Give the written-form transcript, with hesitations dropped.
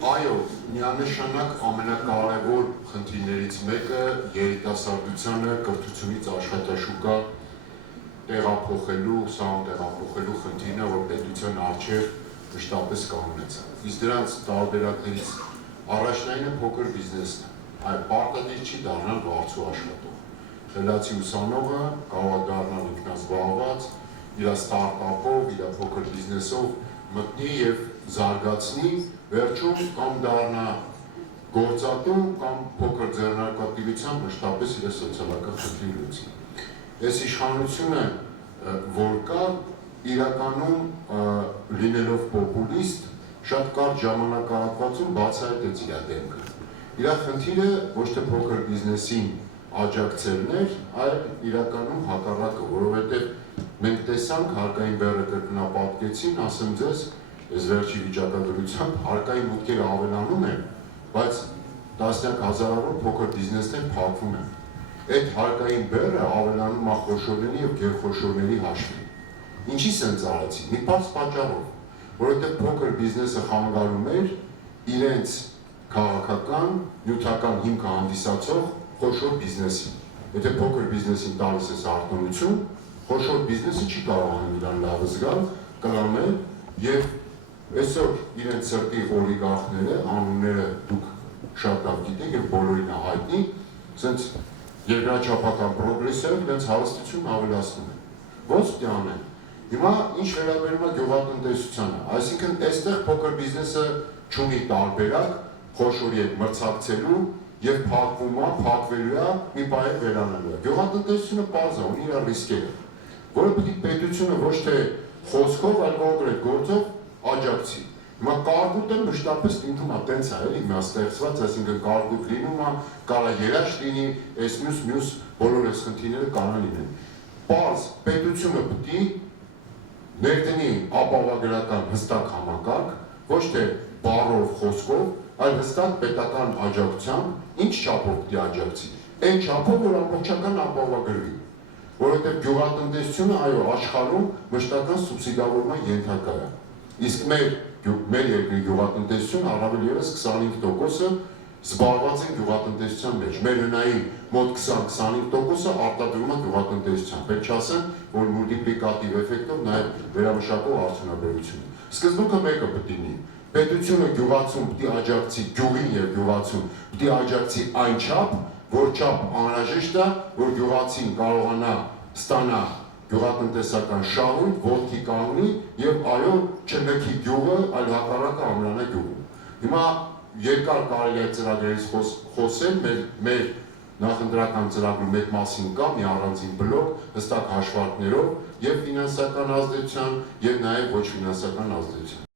Այո, միանշանակ ամենակարևոր խնդիրներից մեկը երիտասարդությանը կրթությունից աշխատաշուկա տեղափոխելու, սահուն տեղափոխելու խնդիրն է, որ պետության առջև մշտապես կանգնեցան։ Իսկ դրանց տարբերակներից առաջնայինը փոքր բիզնեսն է, այլ պարտադիր չի դառնալ բարձր աշխատող։ Խելացի ուսանողը կարող է դառնալ ինքնազբաղված, իր ստարտափով, իր փոքր բիզնեսով մտնի եւ զարգացնի, վերջում կամ դառնա գործատու կամ փոքր ձեռնարկատիրությամբ մշտապես իր սոցիալական խնդիր լուծի։ Այս իշխանությունը, որ կա, իրականում լինելով պոպուլիստ, շատ կարճ ժամանակահատվածում բացահայտեց իր դեմքը։ Իր խնդիրը ոչ թե փոքր բիզնեսին աջակցելն էր, այլ իրականում հակառակը, որովհետև մենք տեսանք հարկային բեռը կրկնապատկեցին, ասեմ ձեզ, այս վերջի վիճակագրությամբ հարկային մուտքերը ավելանում են, բայց տասնյակ հազարավոր փոքր բիզնեսներ փակվում են։ Այդ հարկային բեռը ավելանում է խոշորների եւ գերխոշորների հաշվին։ Ինչի սենց արեցին։ Մի բաց պատճառով, որովհետև փոքր բիզնեսը խանգարում էր իրենց քաղաքական, նյութական հիմքը հանդիսացող խոշոր բիզնեսին։ Եթե փոքր բիզնեսին տալիս ես արտոնություն, խոշոր բիզնեսը չի կարողանում իրան լավ զգալ, կլանել եւ այսօր իրենց սրտի օլիգարխները, անունները դուք շատ լավ գիտեք եւ բոլորին է հայտնի, ասենց երկրաչափական պրոգրեսիայով իրենց հարստությունն ավելացնում են։ Ոնց պետք է անեն։ Հիմա ինչ վերաբերում է գյուղատնտեսությանը, այսինքն այստեղ փոքր բիզնեսը չունի տարբերակ խոշորի հետ մրցակցելու եւ փակվում է, փակվելու է, մի բայ վերանալու է։ Գյուղատնտեսությունը պարզ է, ունի իր ռիսկերը, որը պետք է պետությունը ոչ թե խոսքով, այլ կոնկրետ գործով աջակցի։ Հիմա կարգուտը մշտապես ինքնում է տենց է, էլի մի ստեղծված, այսինքն կարգուտ լինում է, կարա երաշտ լինի, այս մյուս բոլոր այս խնդիրները կարող լինեն։ Պարզ պետությունը պետք է ներդնի ապահովագրական հստակ համակարգ, ոչ թե բառով, խոսքով, այլ հստակ պետական աջակցությամբ ինչ չափով պետք է աջակցի։ Այն չափով, որ ամբողջական ապահովագրվի, որովհետև գյուղատնտեսությունը այո աշխարհում մշտական սուբսիդավորման ենթակա է։ Իսկ մեր երկրի գյուղատնտեսությունը առավել ևս 25%-ը զբաղված են գյուղատնտեսության մեջ։ Մեր հնային մոտ 20-25%-ը արտադրում է գյուղատնտեսության։ Պետք է ասեմ, որ մուլտիպլիկատիվ էֆեկտով նաև վերամշակող արդյունաբերությունը։ Սկզբունքը մեկը պետք է լինի։ Պետությունը գյուղացուն պետք է աջակցի գյուղին եւ գյուղացուն պետք է աջակցի այն չափ, որ չափ անհրաժեշտ է, որ գյուղացին կարողանա ստանա գյուղատնտեսական շահույթ, ոտքի կանգնի եւ այո չնքի գյուղը, այլ հակառակը ամրանա գյուղը։ Հիմա երկար կարելի է ծրագրերից խոսել, մեր նախընտրական ծրագրում այդ մասին կա մի առանձին բլոկ հստակ հաշվարկներով եւ ֆինանսական ազդեցության եւ նաեւ ոչ ֆինանսական ազդեցության։